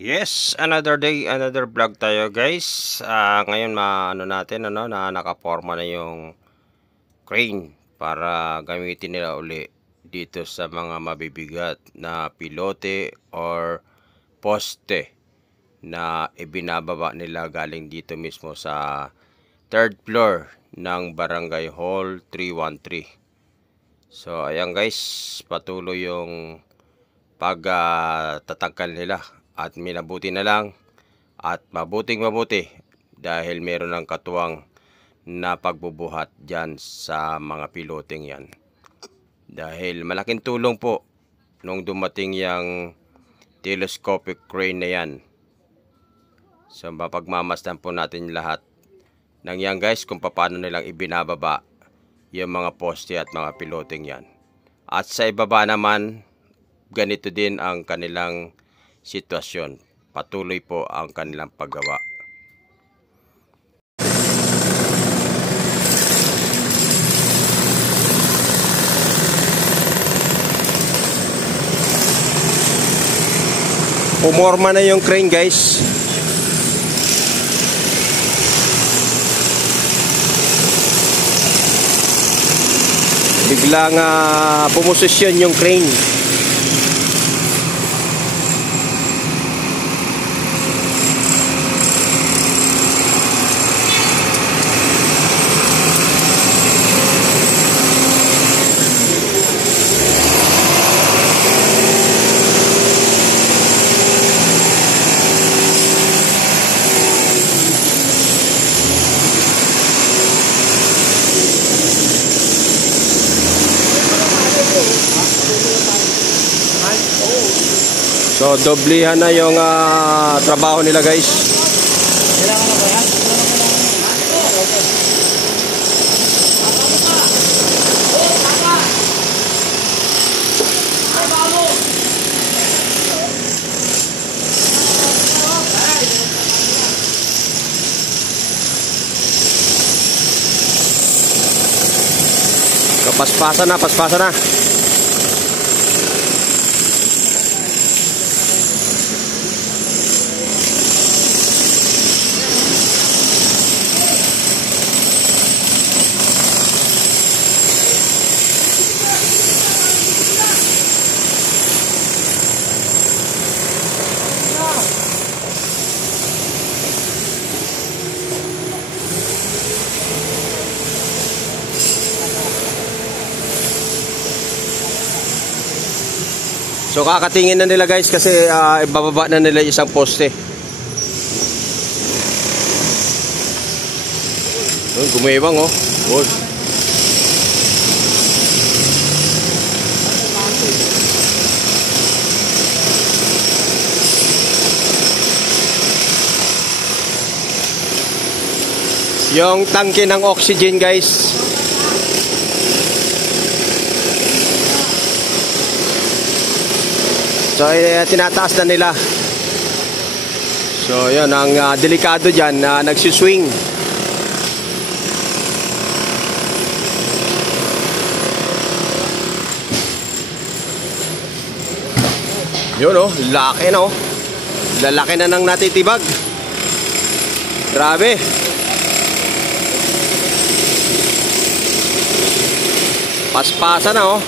Yes, another day, another vlog tayo guys. Ngayon na nakaporma na yung crane para gamitin nila uli dito sa mga mabibigat na pilote or poste na ibinababa nila galing dito mismo sa third floor ng Barangay Hall 313. So ayan guys, patuloy yung pagtatangkal nila at minabuti na lang at mabuting mabuti dahil meron ng katuwang na pagbubuhat dyan sa mga piloteng yan. Dahil malaking tulong po nung dumating yung telescopic crane na yan. So mapagmamasdan po natin lahat ng yan guys kung paano nilang ibinababa yung mga poste at mga piloteng yan. At sa ibaba naman, ganito din ang kanilang sitwasyon. Patuloy po ang kanilang paggawa. Pumorma na yung crane guys. Biglang pumosisyon yung crane. So, doblihan na yung trabaho nila guys. Paspasa na, paspasa na. So kakatingin na nila guys kasi ibababa na nila isang poste. Gumewang oh. Good. Yung tangke ng oxygen guys. So, tinataas na nila. So, yun, ang delikado dyan na nagsiswing. Yun, oh, laki na, oh. Lalaki na ng natitibag. Grabe. Paspasa na, oh.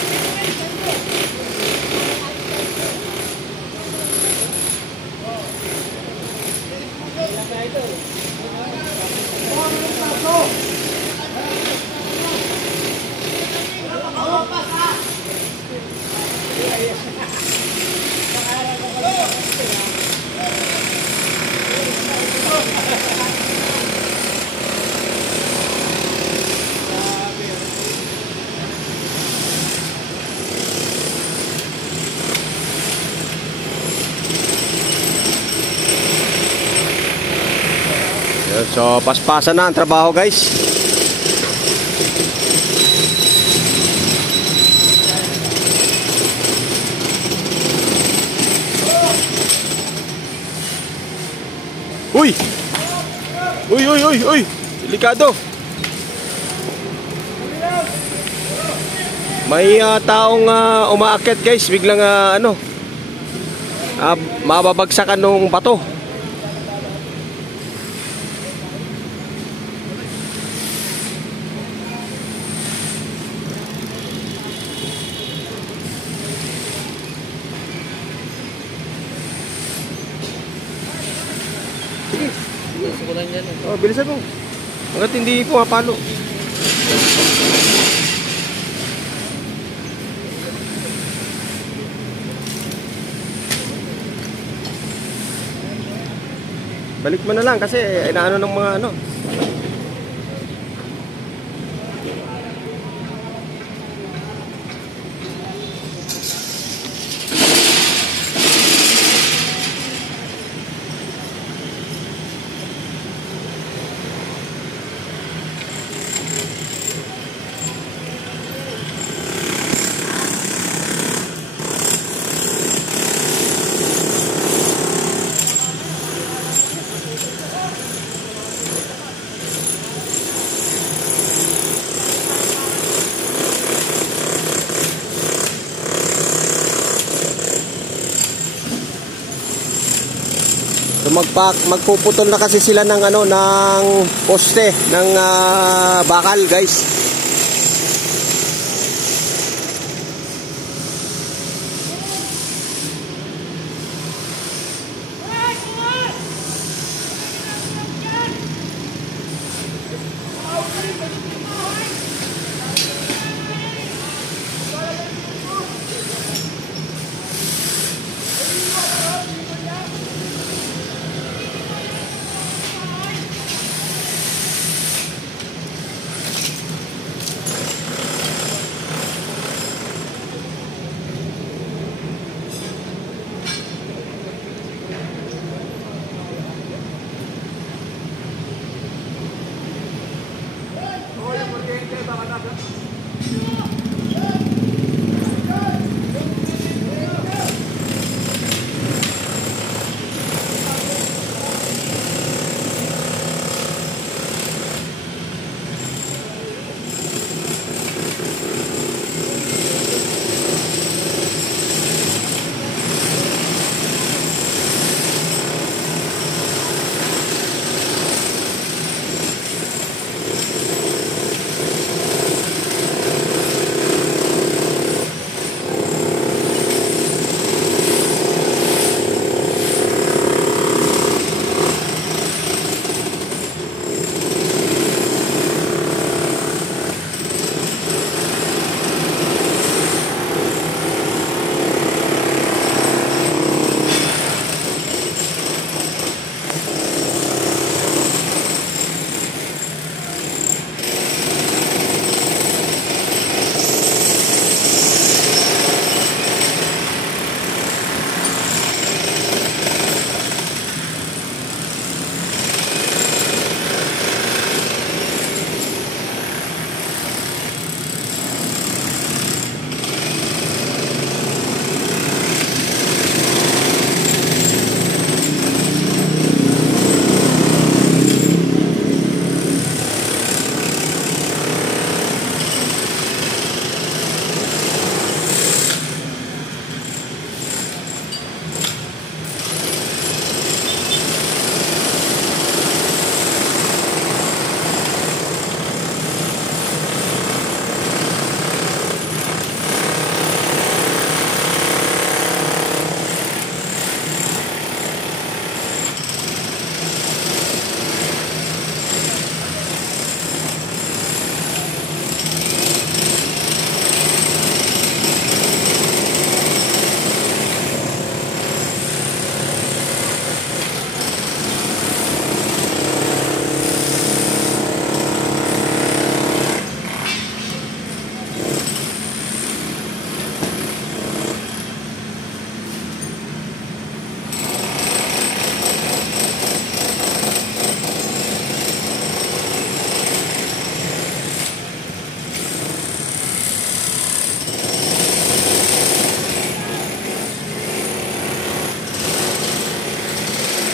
So, paspasan na ang trabaho guys. Uy! Uy, uy, uy, uy! Delikado! May taong umaakyat guys. Biglang mababagsakan ng bato. Oh, bilisan mo. Hanggat hindi pumapalo. Balik mo na lang kasi inaano ng mga ano. So magpuputol na kasi sila ng ano ng poste ng bakal, guys.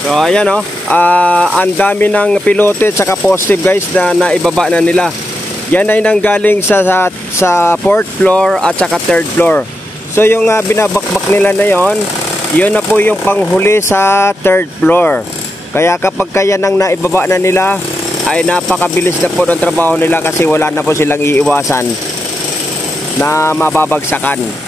So ayan ang dami ng pilote at saka positive, guys, na naibaba na nila. Yan ay nanggaling sa 4th floor at saka 3rd floor. So yung binabakbak nila na yon, Yun na po yung panghuli sa third floor. Kaya kapag kaya nang naibaba na nila, ay napakabilis na po ng trabaho nila kasi wala na po silang iiwasan na mababagsakan.